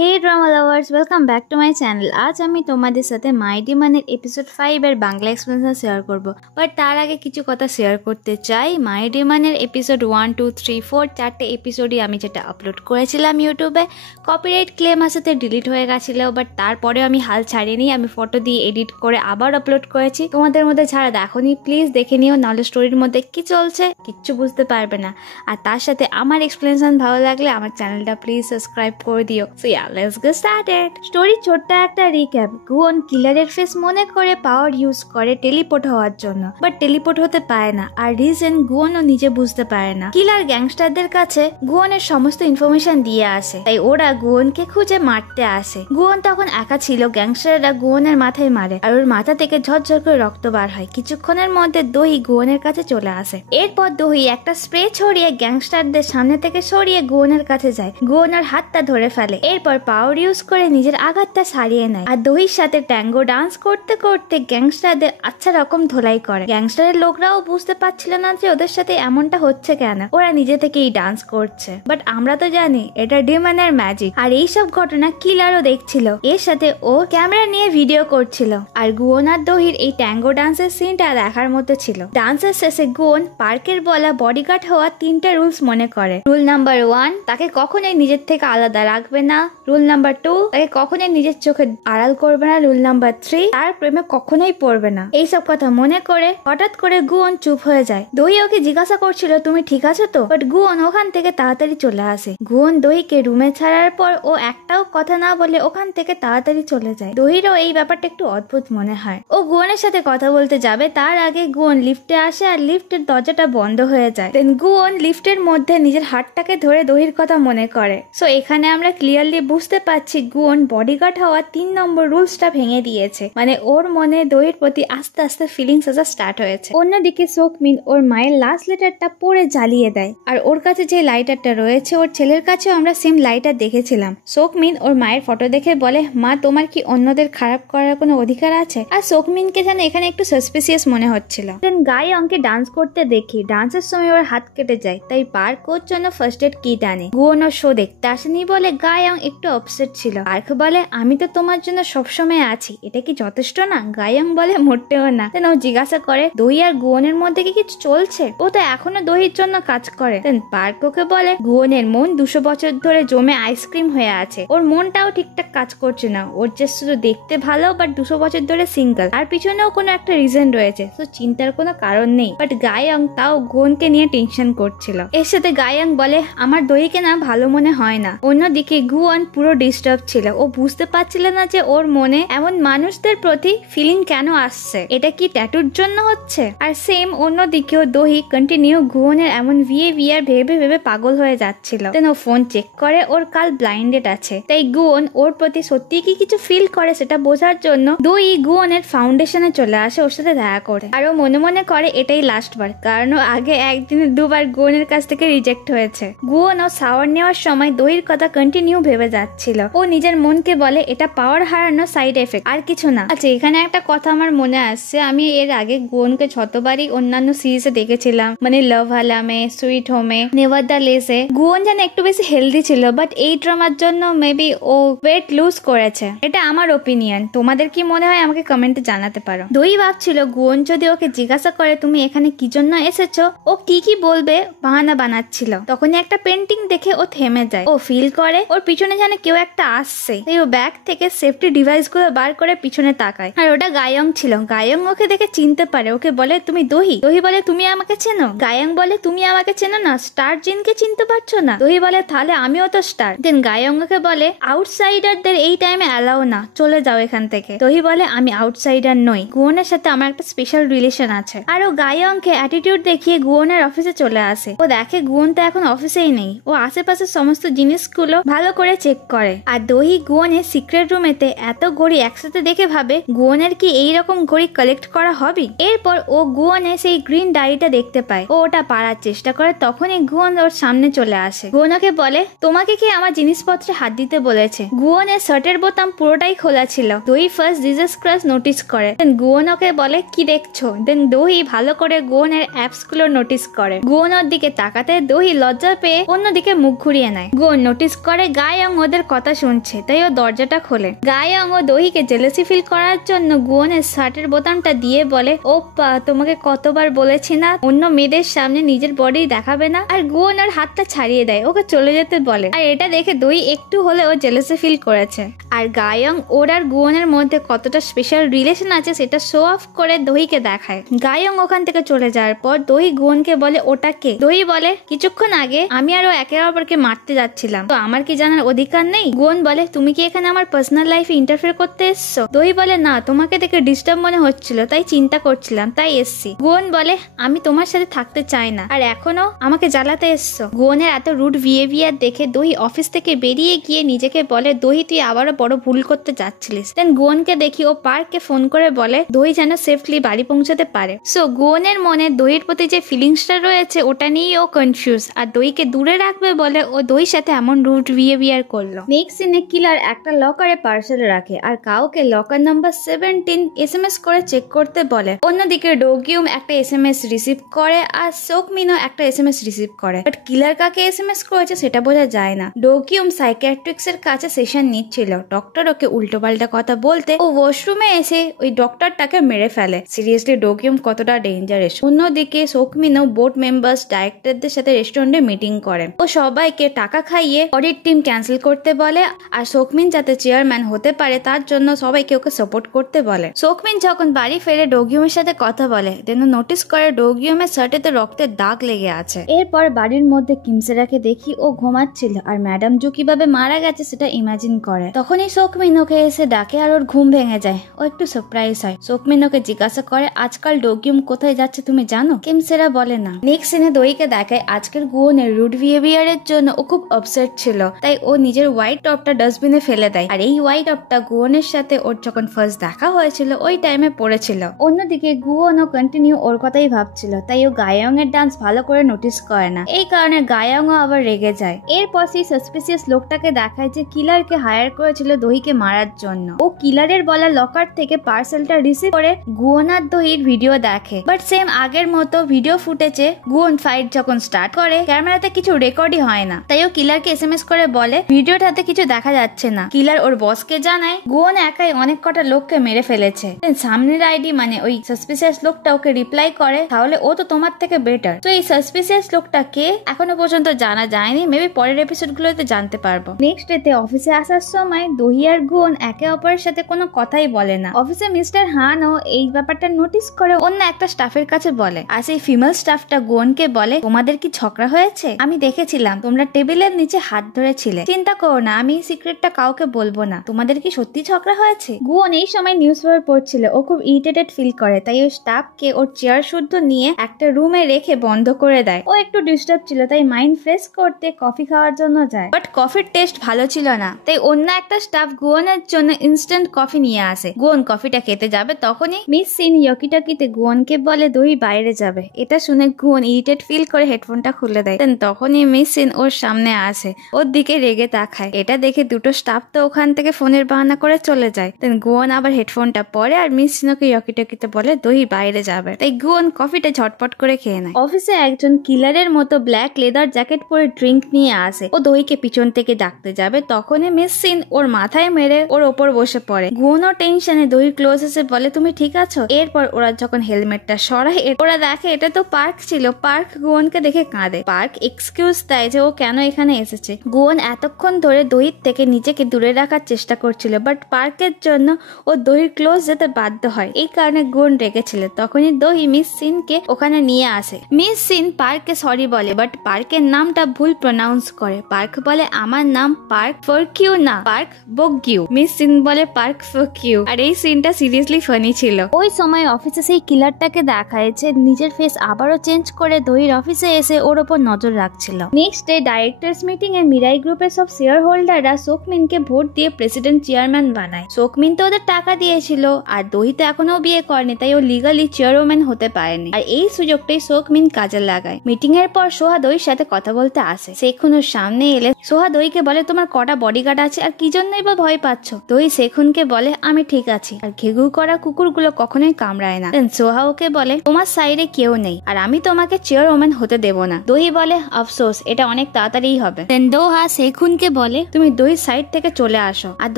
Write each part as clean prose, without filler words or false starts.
Hey drama lovers, welcome back to my channel. আজ আমি তোমাদের সাথে মাইটি মানের এপিসোড 5 এর বাংলা এক্সপ্লেনেশন শেয়ার করব। বাট তার আগে কিছু কথা শেয়ার করতে চাই। মাইটি মানের এপিসোড 1, 2, 3, 4 চারটে এপিসোডই আমি যেটা আপলোড করেছিলাম ইউটিউবে, কপিরাইট ক্লেম আসাতে ডিলিট হয়ে গেছিলো। বাট তারপরেও আমি হাল ছাড়িনি, আমি ফটো দিয়ে এডিট করে আবার আপলোড করেছি। তোমাদের মধ্যে যারা দেখোনি প্লিজ দেখে নিও, নাহলে স্টোরির মধ্যে কি চলছে কিচ্ছু বুঝতে পারবে না। আর তার সাথে আমার এক্সপ্লেনেশন ভালো লাগলে আমার চ্যানেলটা প্লিজ সাবস্ক্রাইব করে দিও। So yeah, let's get started. Story ছোট্ট একটা রিক্যাপ। গুয়ন কিলারের ফেস মনে করে পাওয়ার ইউজ করে টেলিপোর্ট হওয়ার জন্য, বাট টেলিপোর্ট হতে পারে না। আর রিজন গুয়নও নিজে বুঝতে পারে না। কিলার গ্যাংস্টারদের কাছে গুয়নের সমস্ত ইনফরমেশন দিয়ে আসে, তাই ওরা গুয়নকে খুঁজে মারতে আসে। গুয়ন তখন একা ছিল, গ্যাংস্টাররা গুয়নের মাথায় মারে আর ওর মাথা থেকে ঝরঝর করে রক্ত বার হয়। কিছুক্ষণের মধ্যে দহি গুয়নের কাছে চলে আসে। এরপর দহি একটা স্প্রে ছড়িয়ে গ্যাংস্টারদের সামনে থেকে সরিয়ে গুয়নের কাছে যায়। গুয়নের হাতটা ধরে ফেলে, এরপর পাওয়ার ইউজ করে নিজের আঘাতটা সারিয়ে নেয়। আর দহির সাথে ট্যাঙ্গো ডান্স করতে করতে গ্যাংস্টারদের আচ্ছা রকম ধোলাই করে। গ্যাংস্টারের লোকরাও বুঝতে পারছিল না যে ওদের সাথে এমনটা হচ্ছে কেন, ওরা নিজে থেকেই ডান্স করছে। বাট আমরা তো জানি এটা ডিমনের ম্যাজিক। আর এইসব ঘটনা কিলারও দেখছিল, এর সাথে ও ক্যামেরা নিয়ে ভিডিও করছিল। আর গুয়ন আর দহির এই ট্যাঙ্গো ডান্সের সিনটা দেখার মতো ছিল। ডান্সের শেষে গুয়ন পার্কের বলা বডিগার্ড হওয়া 3টে রুলস মনে করে। রুল নাম্বার 1, তাকে কখনোই নিজের থেকে আলাদা রাখবে না। রুল নাম্বার 2, তাকে কখনোই নিজের চোখে আড়াল করবে না। রুল নাম্বার 3, তার প্রেমে কখনোই পড়বে না। এইসব কথা মনে করে হঠাৎ করে গুয়ন চুপ হয়ে যায়। দহি ওকে জিজ্ঞাসা করছিল তুমি ঠিক আছো তো, বাট গুয়ন ওখান থেকে তাড়াতাড়ি চলে আসে। গুয়ন দহিকে রুমে ছাড়ার পর ও একটাও কথা না বলে ওখান থেকে তাড়াতাড়ি চলে যায়। দহিরও এই ব্যাপারটা একটু অদ্ভুত মনে হয়। ও গুয়নের সাথে কথা বলতে যাবে, তার আগে গুয়ন লিফটে আসে আর লিফটের দরজাটা বন্ধ হয়ে যায়। দেন গুয়ন লিফটের মধ্যে নিজের হাতটাকে ধরে দহির কথা মনে করে। সো এখানে আমরা ক্লিয়ারলি বুঝতে পারছি গুয়ন বডিগার্ড হওয়া 3 নম্বর রুলসটা ভেঙে দিয়েছে। মানে ওর মনে দহির প্রতি আস্তে আস্তে ফিলিংস আসা স্টার্ট হয়েছে। অন্যদিকে সোকমিন ওর মায়ের লাস্ট লেটারটা পড়ে জ্বালিয়ে দেয়। আর ওর কাছে যে লাইটারটা রয়েছে ওর ছেলের কাছেও আমরা সেম লাইটার দেখেছিলাম। সোকমিন ওর মায়ের ফটো দেখে বলে মা তোমার কি অন্যদের খারাপ করার কোনো অধিকার আছে? আর সোকমিনকে যেন এখানে একটু সাসপিসিয়াস মনে হচ্ছিল। দেন গায়ংকে ডান্স করতে দেখি, ডান্সের সময় ওর হাত কেটে যায়, তাই পার্ক ওর জন্য ফার্স্ট এড কিট আনে। গুয়ন ওর শো দেখতে আসেনি বলে গায়ং একটু আপসেট ছিল। পার্ক বলে আমি তো তোমার জন্য সবসময় আছি, এটা কি যথেষ্ট না? গায়ং বলে মোটেও না। দেন ও জিজ্ঞাসা করে দহি আর গুয়নের মধ্যে কি কিছু চলছে? ও তো এখনো দহির জন্য কাজ করে। দেন পার্ক ওকে বলে গুয়নের মন 200 বছর ধরে জমে আইসক্রিম হয়ে আছে, ওর মনটাও ঠিকঠাক কাজ করছে না। ওর যে শুধু দেখতে ভালো, বাট 200 বছর ধরে সিঙ্গেল, আর পিছনেও কোনো একটা রিজন রয়েছে, তো চিন্তার কোনো কারণ নেই। বাট গায়ং তাও গুয়নকে নিয়ে টেনশন করছিল। এর সাথে গায়ং বলে আমার দহিকে না ভালো মনে হয় না। অন্যদিকে গুয়ন পুরো ডিস্টার্ব ছিল, ও বুঝতে পারছিল না যে ওর মনে এমন মানুষদের প্রতি ফিলিং কেন আসছে, এটা কি ট্যাটুর জন্য হচ্ছে? আর সেম অন্যদিকেও দহি কন্টিনিউ গুয়নের এমন বিহেভিয়ার ভেবে ভেবে পাগল হয়ে যাচ্ছিল। দেন ও ফোন চেক করে, ওর কাল ব্লাইন্ডেড আছে, তাই গুয়ন ওর প্রতি সত্যি কি কিছু ফিল করে সেটা বোঝার জন্য দহি গুয়নের ফাউন্ডেশনে চলে আসে ওর সাথে দেখা করে। আর ও মনে মনে করে এটাই লাস্ট বার, কারণ ও আগে একদিনে 2 বার গুয়নের কাছ থেকে রিজেক্ট হয়েছে। গুয়ন ও শাওয়ার নেওয়ার সময় দহির কথা কন্টিনিউ ভেবে যাচ্ছিল। ও নিজের মনকে বলে এটা পাওয়ার হারানো সাইড এফেক্ট, আর কিছু না। আচ্ছা, এখানে একটা কথা আমার মনে আসছে, আমি এর আগে গুয়নকে যতবারই অন্যান্য সিরিজে দেখেছিলাম, মানে লাভ হালামে, সুইট হোমে, নেভার দ্য লেসে, গুয়ন যেন একটু বেশি হেলদি ছিল। বাট এই ড্রামার জন্য মেবি ও ওয়েট লুজ করেছে, এটা আমার ওপিনিয়ন। তোমাদের কি মনে হয় আমাকে কমেন্টে জানাতে পারো। দই ভাবছিল গুয়ন যদি ওকে জিজ্ঞাসা করে তুমি এখানে কি জন্য এসেছো, ও কি বলবে, বাহানা বানাচ্ছিল। তখনই একটা পেন্টিং দেখে ও থেমে যায়। ও ফিল করে ওর পিছনে যেন কেউ একটা আসছে, তাই ও ব্যাগ থেকে সেফটি ডিভাইস গুলো বার করে পিছনে তাকায়। আর ওটা গায়ং ছিল। গায়ং ওকে দেখে চিনতে পারে, ওকে বলে তুমি দহি। দহি বলে তুমি আমাকে চেনো? গায়ং বলে তুমি আমাকে চেনো না? স্টার জিনকে চিনতে পারছো না? দহি বলে তাহলে আমিও তো স্টার। দেন গায়ং ওকে বলে আউটসাইডারদের এই টাইমে অ্যালাউ না, চলে যাও এখান থেকে। দহি বলে আমি আউটসাইডার নই, গুয়নের সাথে আমার একটা স্পেশাল রিলেশন আছে। আর ও গায়ংকে অ্যাটিটিউড দেখিয়ে গুয়নের অফিসে চলে আসে। ও দেখে গুয়ন তো এখন অফিসেই নেই, ও আশেপাশের সমস্ত জিনিসগুলো ভালো করে চেক করে। আর দহি গুয়নের সিক্রেট রুমেতে এত ঘড়ি একসাথে দেখে ভাবে গুয়নের কি এইরকম ঘড়ি কালেক্ট করা হবে। এরপর ও গুয়নের সেই গ্রিন ডায়েরিটা দেখতে পায়, ও ওটা পাড়ার চেষ্টা করে। তখনই গুয়ন ওর সামনে চলে আসে। গুয়ন ওকে বলে তোমাকে কি আমার জিনিসপত্রে হাত দিতে দিতে বলেছে। গুয়নের শার্টের বোতাম পুরোটাই খোলা ছিল। Dahi first Jesus crush notice করে, দেন গুয়ন ওকে বলে কি দেখছো। দেন দোহি ভালো করে গুয়নের অ্যাপস গুলো নোটিস করে। গুয়ন ওর দিকে তাকাতে দোহি লজ্জা পেয়ে অন্যদিকে মুখ ঘুরিয়ে নেয়। গুয়ন নোটিস করে গায়ং ওদের কথা শুনছে, তাই ও দরজাটা খোলে। গায়ং ও দোহিকে জেলেসি ফিল করার জন্য গুয়নের শার্টের বোতামটা দিয়ে বলে, ওপা তোমাকে কতবার বলেছি না অন্য মেয়েদের সামনে নিজের বডি দেখাবে না। আর গুয়ন ওর হাতটা ছাড়িয়ে দেয়, ওকে চলে যেতে বলে। আর এটা দেখে দোহি একটু হলেও জেলেসি ফিল করেছে। আর গায়ং ওর আর গুয়নের মধ্যে কতটা স্পেশাল রিলেশন আছে সেটা শো অফ করে দোহিকে দেখায়। গায়ং ওখান থেকে চলে যাওয়ার পর দোহি গুয়নকে বলে ওটা কে। দোহি বলে কিছুক্ষণ আগে আমি আরো একে অপরকে মারতে যাচ্ছিলাম, তো আমার কি জানার অধিকার নেই। গুয়ন বলে তুমি কি এখানে আমার পার্সোনাল লাইফে ইন্টারফেয়ার করতে এসছো। দোহি বলে না, তোমাকে দেখে ডিস্টার্ব মনে হচ্ছিল তাই চিন্তা করছিলাম, তাই এসছি। গুয়ন বলে আমি তোমার সাথে থাকতে চাই না, আর এখনো আমাকে জ্বালাতে এসছো। গুয়নের এত রুড বিহেভিয়ার দেখে দোহি অফিস থেকে বেরিয়ে গিয়ে নিজেকে বলে দোহি তুই আবারও বড় ভুল করতে যাচ্ছিলিস। দেন গুয়নকে দেখি ও পার্ককে ফোন করে বলে দোহি যেন সেফলি বাড়ি পৌঁছাতে পারে। সো গুয়নের মনে দোহির প্রতি যে ফিলিংসটা রয়েছে ওটা নিয়েই ও কনফিউজ, আর দোহিকে দূরে রাখবে বলে ও দোহির সাথে এমন রুড বিহেভিয়ার করলো। নেক্সট সিনে কিলার একটা লকারে পার্সেল রাখে আর কাউকে লকার নাম্বার 17 SMS করে চেক করতে বলে। অন্যদিকে ডোগিউম একটা SMS রিসিভ করে আর সোকমিনও একটা SMS রিসিভ করে, বাট কিলার কাকে SMS করেছে সেটা বোঝা যায় না। ডোগিউম সাইকিয়াট্রিক্স এর কাছে সেশন নিচ্ছিল, ডক্টর ওকে উল্টোপাল্টা কথা বলতে ও ওয়াশরুমে এসে ওই ডক্টরটাকে মেরে ফেলে। সিরিয়াসলি ডোগিউম কতটা ডেঞ্জারাস। অন্যদিকে সোকমিনও বোর্ড মেম্বার্স ডাইরেক্টরদের সাথে রেস্টুরেন্টে মিটিং করে। ও সবাইকে টাকা খাইয়ে অডিট টিম ক্যান্সেল করতে বলে, আর সোকমিন যাতে চেয়ারম্যান হতে পারে তার জন্য সবাইকে ওকে সাপোর্ট করতে বলে। সোকমিন যখন বাড়ি ফেরে ডোগিউমের সাথে কথা বলে, দেন নোটিস করে ডোগিউমের শার্টেতে রক্তের দাগ লেগে আছে। এরপর বাড়ির মধ্যে কিমসেরাকে দেখি ও ঘুমাচ্ছিল আর ম্যাডাম জু কিভাবে মারা গেছে সেটা ইমাজিন করে। তখনই সোকমিন ওকে এসে ডাকে আর ওর ঘুম ভেঙে যায়। ও একটু সারপ্রাইজ হয়। সোকমিন ওকে জিজ্ঞাসা করে আজকাল ডোগিউম কোথায় যাচ্ছে তুমি জানো। কিমসেরা বলে না। নেক্সট সিনে দোহিকে দেখায় আজকের গুয়নের রুড বিহেভিয়ারের জন্য ও খুব আপসেট ছিল, তাই ও নিজের হোয়াইট টপটা ডাস্টবিনে ফেলে দেয়। আর এই হোয়াইট টপটা গুয়নের সাথে ওর যখন ফার্স্ট দেখা হয়েছিল ওই টাইমে পড়েছিল। অন্যদিকে গুয়নও কন্টিনিউ ওর কথাই ভাবছিল, তাই ও গায়ং এর ডান্স ভালো করে নোটিস করে না। এই কারণে গায়ংও আবার রেগে যায়। এরপর সেই সাসপিসিয়াস লোকটাকে দেখায় যে কিলারকে হায়ার করেছিল দোহিকে মারার জন্য। ও কিলারের বলা লকার থেকে পার্সেলটা রিসিভ করে গুয়ন আর দোহির ভিডিও দেখে, বাট সেম আগের মতো ভিডিও ফুটেজে গুয়ন ফাইট যখন স্টার্ট করে ক্যামেরাতে কিছু রেকর্ডই হয় না, তাই ও কিলারকে SMS করে বলে ভিডিওটাতে কিছু দেখা যাচ্ছে না। কিলার ওর বসকে জানায় গুয়ন একাই অনেক কটা লোককে মেরে ফেলেছে। সামনের আইডি মানে ওই সাসপিসিয়াস লোকটা ওকে রিপ্লাই করে তাহলে ও তো তোমার থেকে বেটার। তো এই সাসপিসিয়াস লোকটা কে এখনো পর্যন্ত জানা যায়নি, মেবি পরের এপিসোড গুলোতে জানতে পারবো। নেক্সট ডেতে অফিসে আসার সময় দোহি আর গুয়ন একে অপরের সাথে কোনো কথাই বলে না। অফিসে মিস্টার হানও এই ব্যাপারটা নোটিস করে অন্য একটা স্টাফের কাছে বলে, আর সেই ফিমেল স্টাফটা গুয়নকে বলে তোমাদের কি ঝগড়া হয়েছে, আমি দেখেছিলাম তোমরা টেবিলের নিচে হাত ধরেছিলে, চিন্তা করো না আমি এই সিক্রেটটা কাউকে বলবো না, তোমাদের কি সত্যি ঝগড়া হয়েছে। গুয়ন এই সময় নিউজ পেপার পড়ছিল, ও খুব ইরিটেটেড ফিল করে, তাই ওই স্টাফকে ওর চেয়ার শুদ্ধ নিয়ে একটা রুমে রেখে বন্ধ করে দেয়। ও একটু ডিস্টার্ব ছিল তাই মাইন্ড ফ্রেশ করতে কফি খাওয়ার জন্য যায়, বাট কফির টেস্ট ভালো ছিল না, তাই অন্য একটা স্টাফ গুয়নের জন্য ইনস্ট্যান্ট কফি নিয়ে আসে। গুয়ন কফিটা খেতে যাবে তখনই মিস সিন ইয়কিটাকিতে গুয়নকে বলে দোহি বাইরে যাবে। এটা শুনে গুয়ন ইরিটেট ফিল করে হেডফোনটা খুলে দেয়। দেন তখনই মিস সিন ওর সামনে আসে, ওর দিকে রেগে তাকায়। এটা দেখে দুটো স্টাফ তো ওখান থেকে ফোনের বাহানা করে চলে যায়। দেন গুয়ন আবার হেডফোনটা পরে আর মিস সিনকে ইয়কিটাকিতে বলে দোহি বাইরে যাবে, তাই গুয়ন কফিটা ঝটপট করে খেয়ে নেয়। অফিসে একজন কিলারের মতো ব্ল্যাক লেদার জ্যাকেট পরে ড্রিঙ্ক নিয়ে আসে। ও দোহিকে পিছন থেকে ডাকতে যাবে তখনই মিস সিন ওর মাথায় মেরে ওর ওপর বসে পড়ে। গুয়নও টেনশনে দোহির ক্লোজ এসে বলে তুমি ঠিক আছো। এরপর ওরা যখন হেলমেটটা সরায় ওরা দেখে এটা তো পার্ক ছিল। পার্ক গুয়নকে দেখে কাঁদে। পার্ক এক্সকিউজ দেয় যে ও কেন এখানে এসেছে। গুয়ন এতক্ষণ ধরে দোহির থেকে নিজেকে দূরে রাখার চেষ্টা করছিল, বাট পার্কের জন্য ও দোহির ক্লোজ যেতে বাধ্য হয়। এই কারণে গুয়ন রেগেছিল। তখনই দোহি মিস সিনকে ওখানে নিয়ে আসে। মিস সিন পার্ককে সরি বলে, বাট পার্কের নামটা ভুল প্রনাউন্স করে। পার্ক বলে আমার নাম পার্ক ফরকিউ না, পার্ক বকগিউ। মিস সিন বলে পার্ক ফরকিউ। আর এই সিনটা সিরিয়াসলি ফানি ছিল। ওই সময় অফিসে সেই কিলারটাকে দেখায় যে নিজের ফেস আবারও চেঞ্জ করে দোহির অফিসে এসে ওর ওপর নজর রাখছিল। নেক্সট ডে ডাইরেক্টরস মিটিং এ মিরাই গ্রুপের সব শেয়ার হোল্ডাররা সোকমিনকে ভোট দিয়ে প্রেসিডেন্ট চেয়ারম্যান বানায়। সোকমিন তো ওদের টাকা দিয়েছিল, আর দোহি তো এখনো বিয়ে করেনি, তাই ও লিগালি চেয়ারম্যান হতে পারেনি। আর এই সুযোগটাই সোকমিন কাজে লাগায়। মিটিং এর পর সোহা দোহির সাথে কথা বলতে আসে। সেখন ওর সামনে এলে সোহা দোহিকে বলে তোমার তোমার কটা বডিগার্ড আছে আর কি জন্যই বা ভয় পাচ্ছ? দই সেখুনকে বলে আমি ঠিক আছি, আর ঘেঘু করা কুকুরগুলো কখনোই কামড়ায় না। দেন সোহা ওকে বলে তোমার সাইডে কেউ নেই আর আমি তোমাকে চেয়ারম্যান হতে দেব না। দই বলে আফসোস, এটা অনেক তাড়াতাড়িই হবে। দেন দোহা সেখুনকে বলে তুমি দই সাইড থেকে চলে আসো, আর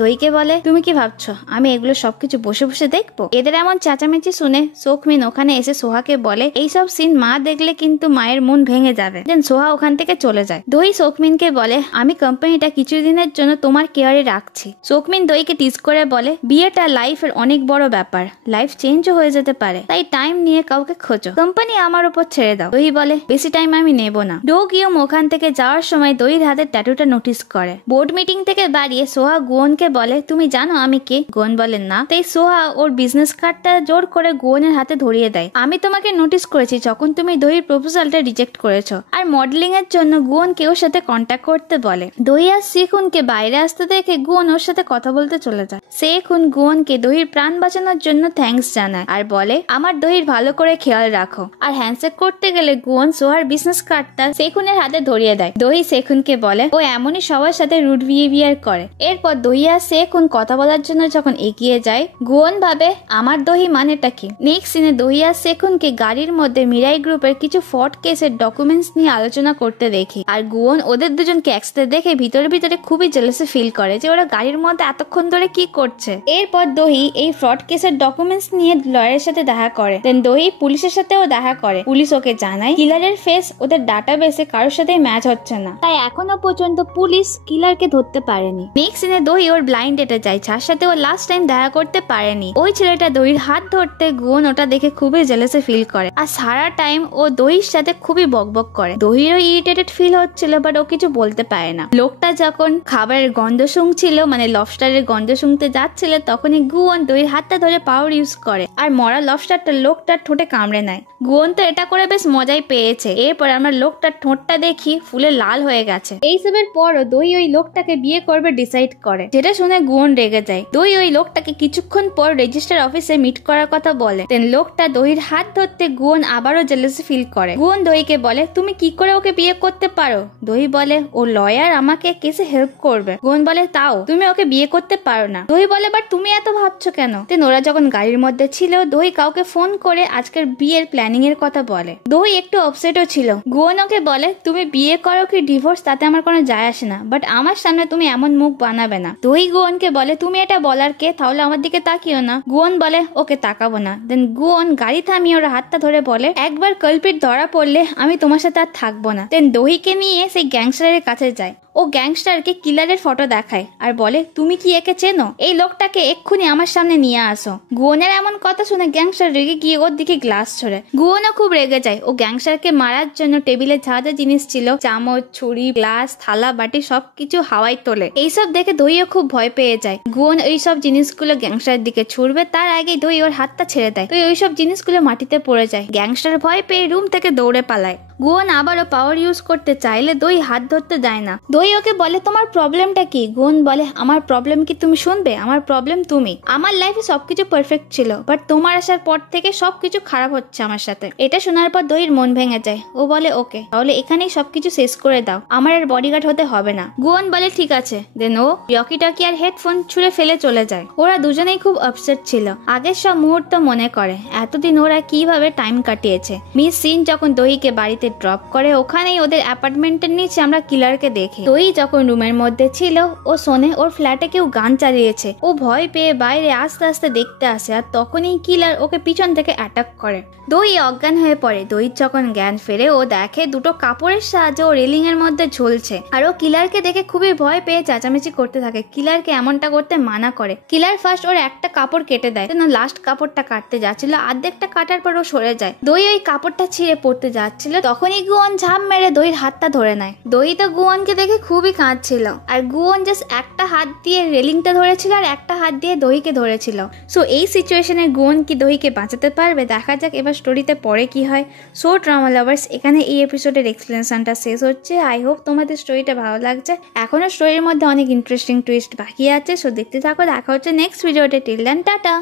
দইকে বলে তুমি কি ভাবছো আমি এগুলো সবকিছু বসে বসে দেখবো? এদের এমন চেঁচামেচি শুনে সোকমিন ওখানে এসে সোহাকে বলে এইসব সিন মা দেখলে কিন্তু মায়ের মন ভেঙে যাবে। দেন সোহা ওখান থেকে চলে যায়। দই সোকমিনকে বলে আমি কোম্পানিটা কিছুদিনের জন্য তোমার কেয়ারে রাখছি। সোকমিন দইকে টিজ করে বলে বিয়েটা লাইফের অনেক বড় ব্যাপার, লাইফ চেঞ্জও হয়ে যেতে পারে, তাই টাইম নিয়ে কাউকে খোঁজো, কোম্পানি আমার উপর ছেড়ে দাও। দই বলে বেশি টাইম আমি নেব না। ডো গিয়ম ওখান থেকে যাওয়ার সময় দইর হাতের ট্যাটুটা নোটিস করে। বোর্ড মিটিং থেকে বাড়িয়ে সোহা গুয়নকে বলে তুমি জানো আমি কে? গুয়ন বলে না। তাই সোহা ওর বিজনেস কার্ডটা জোর করে গুয়নের হাতে ধরিয়ে দেয়। আমি তোমাকে নোটিস করেছি যখন তুমি দইর প্রপোজালটা রিজেক্ট করেছো, আর মডেলিং এর জন্য গুয়নকে ওর সাথে কন্ট্যাক্ট করতে বলে। দই আর সেখুনকে বাইরে আসতে দেখে গুয়ন ওর সাথে কথা বলতে চলে যায়। সেখুন গুয়নকে দইর প্রাণ বাঁচানোর জন্য থ্যাঙ্কস জানায় আর বলে আমার দইর ভালো করে খেয়াল রাখো। আর হ্যান্ডশেক করতে গেলে গুয়ন সোহার বিজনেস কার্ডটা সেখুনের হাতে ধরিয়ে দেয়। দই সেখুনকে বলে ও এমনই সবার সাথে রুড বিহেভিয়ার করে। এরপর দই আর সেখুন কথা বলার জন্য যখন এগিয়ে যায়, গুয়ন ভাবে আমার দহি মানেটা কি। নেক্সট সিনে দই আর সেখুনকে গাড়ির মধ্যে মিরাই গ্রুপের কিছু ফ্রড কেসের ডকুমেন্টস নিয়ে আলোচনা করতে দেখি, আর গুয়ন ওদের দুজনকে একসাথে দেখে ভিতরে ভিতরে খুবই জেলাসি ফিল করে যে ওরা গাড়ির মধ্যে এতক্ষণ ধরে কি করছে। এরপর দহি এই ফ্রড কেসের ডকুমেন্টস নিয়ে লয়ারের সাথে দেখা করে। দেন দহি পুলিশের সাথেও দেখা করে। পুলিশ ওকে জানায় কিলারের ফেস ওদের ডাটাবেসে কারোর সাথেই ম্যাচ হচ্ছে না, তাই এখনো পর্যন্ত পুলিশ কিলারকে ধরতে পারেনি। নেক্সট সিনে দহি ওর ব্লাইন্ড ডেটে যায়, যার সাথে ও লাস্ট টাইম দেখা করতে পারেনি। ওই ছেলেটা দহির হাত ধরতে গুয়ন ওটা দেখে খুবই জেলাসি ফিল করে, আর সারা টাইম ও দহির সাথে খুবই বকবক করে। দহিরও ইরিটেটেড ফিল হচ্ছিল, বাট ও কিছু বলতে পারে না। লোকটা যখন খাবারের গন্ধ শুংছিল, মানে লবস্টারের গন্ধ শুংতে যাচ্ছিল, তখনই গুয়ন দহির হাতটা ধরে পাওয়ার ইউজ করে আর মরা লবস্টারটা লোকটার ঠোঁটে কামড়ে নেয়। গুয়ন তো এটা করে বেশ মজাই পেয়েছে। এরপর আমরা লোকটার ঠোঁটটা দেখি ফুলে লাল হয়ে গেছে। এইসবের পরও দই ওই লোকটাকে বিয়ে করবে ডিসাইড করে, যেটা শুনে গুয়ন রেগে যায়। দই ওই লোকটাকে কিছুক্ষণ পর রেজিস্টার অফিসে মিট করার কথা বলে। দেন লোকটা দহির হাত ধরতে গুয়ন আবারও জেলাসি ফিল করে। গুয়ন দইকে বলে তুমি কি করে ওকে বিয়ে করতে পারো? দই বলে ও লয়ার আমাকে কেসে হেল্প করবে। গুয়ন বলে তাও তুমি ওকে বিয়ে করতে পারো না। দই বলে বাট তুমি এত ভাবছো কেন? দেন ওরা যখন গাড়ির মধ্যে ছিল, দই কাউকে ফোন করে আজকের বিয়ের প্ল্যানিং এর কথা বলে। দই একটু আপসেটও ছিল। গুয়ন ওকে বলে তুমি বিয়ে করো কি ডিভোর্স তাতে আমার কোনো যায় আসে না, বাট আমার সামনে তুমি এমন মুখ বানাবে না। দই গুয়নকে বলে তুমি এটা বলার কে? তাহলে আমার দিকে তাকিও না। গুয়ন বলে ওকে তাকাবো না। দেন গুয়ন গাড়ি থামিয়ে ওর হাতটা ধরে বলে একবার কালপিট ধরা পড়লে আমি তোমার সাথে আর থাকবো না। দেন দহিকে নিয়ে সেই গ্যাংস্টারের কাছে যায়। ও গ্যাংস্টারকে কিলারের ফটো দেখায় আর বলে তুমি কি একে চেনো? এই লোকটাকে এক্ষুনি আমার সামনে নিয়ে আসো। গুয়নের এমন কথা শুনে গ্যাংস্টার রেগে গিয়ে ওর দিকে গ্লাস ছড়ে। গুয়নও খুব রেগে যায়। ও গ্যাংস্টারকে মারার জন্য টেবিলে যা যা জিনিস ছিল, চামচ, ছুরি, গ্লাস, থালা, বাটি সবকিছু হাওয়ায় তোলে। এইসব দেখে দইও খুব ভয় পেয়ে যায়। গুয়ন এইসব জিনিসগুলো গ্যাংস্টারের দিকে ছুড়বে, তার আগে দই ওর হাতটা ছেড়ে দেয়। তো ওইসব জিনিসগুলো মাটিতে পড়ে যায়। গ্যাংস্টার ভয় পেয়ে রুম থেকে দৌড়ে পালায়। গুয়ন আবারও পাওয়ার ইউজ করতে চাইলে দই হাত ধরতে দেয় না। দই ওকে বলে তোমার প্রবলেমটা কি? গুয়ন বলে আমার প্রবলেম কি তুমি শুনবে? আমার প্রবলেম তুমি। আমার লাইফে সবকিছু পারফেক্ট ছিল, বাট তোমার আসার পর থেকে সবকিছু খারাপ হচ্ছে আমার সাথে। এটা শোনার পর দইয়ের মন ভেঙে যায়। ও বলে ওকে তাহলে এখানেই সবকিছু শেষ করে দাও, আমার আর বডিগার্ড হতে হবে না। গুয়ন বলে ঠিক আছে। দেন ও ইয়কি টকি আর হেডফোন ছুঁড়ে ফেলে চলে যায়। ওরা দুজনেই খুব আপসেট ছিল। আগের সব মুহূর্ত মনে করে, এতদিন ওরা কিভাবে টাইম কাটিয়েছে। মিস সিন যখন দইকে বাড়িতে ড্রপ করে, ওখানেই ওদের অ্যাপার্টমেন্টের নিচে আমরা কিলারকে দেখি। দই যখন রুমের মধ্যে ছিল, ও শোনে ওর ফ্ল্যাটে কেউ গান চালিয়েছে। ও ভয় পেয়ে বাইরে আস্তে আস্তে দেখতে আসে, আর তখনই কিলার ওকে পিছন থেকে অ্যাটাক করে। দই অজ্ঞান হয়ে পড়ে। দই যখন জ্ঞান ফেরে, ও দেখে দুটো কাপড়ের সাহায্যে ও রেলিং এর মধ্যে ঝুলছে, আর ও কিলারকে দেখে খুবই ভয় পেয়ে চেঁচামেচি করতে থাকে। কিলারকে এমনটা করতে মানা করে। কিলার ফার্স্ট ওর একটা কাপড় কেটে দেয়, লাস্ট কাপড়টা কাটতে যাচ্ছিল, অর্ধেকটা কাটার পর ও সরে যায়। দই ওই কাপড়টা ছিঁড়ে পড়তে যাচ্ছিল, তখনই গুয়ন ঝাঁপ মেরে দইয়ের হাতটা ধরে নেয়। দই তো গুয়নকে দেখে খুবই কাঁদছিল, আর গুয়ন জাস্ট একটা হাত দিয়ে রেলিংটা ধরেছিল আর একটা হাত দিয়ে দইকে ধরেছিল। সো এই সিচুয়েশনে গুয়ন কি দইকে বাঁচাতে পারবে? দেখা যাক এবার স্টোরিতে পরে কি হয়। সো ড্রামা লাভার্স, এখানে এই এপিসোডের এক্সপ্লেনেশনটা শেষ হচ্ছে। আই হোপ তোমাদের স্টোরিটা ভালো লাগছে। এখনো স্টোরির মধ্যে অনেক ইন্টারেস্টিং টুইস্ট বাকি আছে। সো দেখতে থাকো। দেখা হচ্ছে নেক্সট ভিডিওতে। Till then tata.